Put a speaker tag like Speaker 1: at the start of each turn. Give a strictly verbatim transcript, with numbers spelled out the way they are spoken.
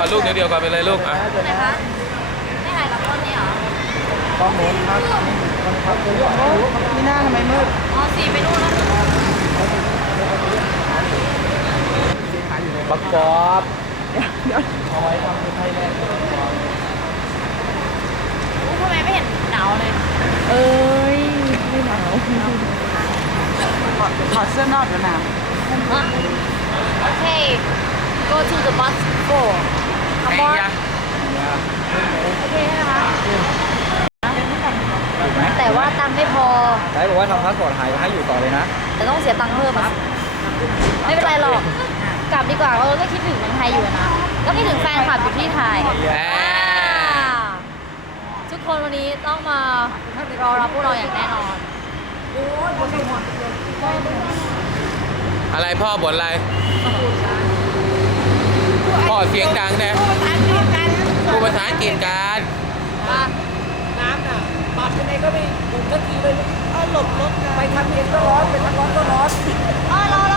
Speaker 1: อนลูกเดี๋ยวเดียวก่อนไปเลยลูกอ่ะ
Speaker 2: ไหนคะไม่ถ่ายกับต้นนี้เหรอ
Speaker 3: ข้อมูลครับครับไม่น่าทำไมมืด
Speaker 2: อ๋อสีไปนู่นแล้ว
Speaker 3: ประกอบเดี๋ยวเอาไว้ทำเป็นไทยแลนด์
Speaker 2: อู้ทำไมไม่เห็นหนาวเลย
Speaker 3: เอ้ยไม่หนาวถอดเสื้อนอกเดี๋ยวหนาว
Speaker 2: อ่ะโอเค go to the bus go come on โอเคนะคะแต่ว่าตังค์ไม่พอ
Speaker 3: ไอ้บอกว่าทำพาสปอร์ตหายให้อยู่ต่อเลยนะ
Speaker 2: แต่ต้องเสียตังค์เพิ่มอะไม่เป็นไรหรอก กลับดีกว่าเราก็คิดถึงเมืองไทยอยู่นะ ก็คิดถึงแฟนคลับอยู่ที่ไทยอ่าทุกคนวันนี้ต้องมารอรับพวกเราอย่างแน่นอน
Speaker 1: อะไรพ่อบ่นอะไรพ่อเสียงดังนะพูดภาษาอังกฤษกัน
Speaker 2: มา
Speaker 4: น้ำน่ะบาดยังไงก็ไม่หยุดสักทีเลยเอาหลบรถไปทางเย็นก็ร้อนไปทางร้อนก็ร้อน
Speaker 2: อ๋อรอร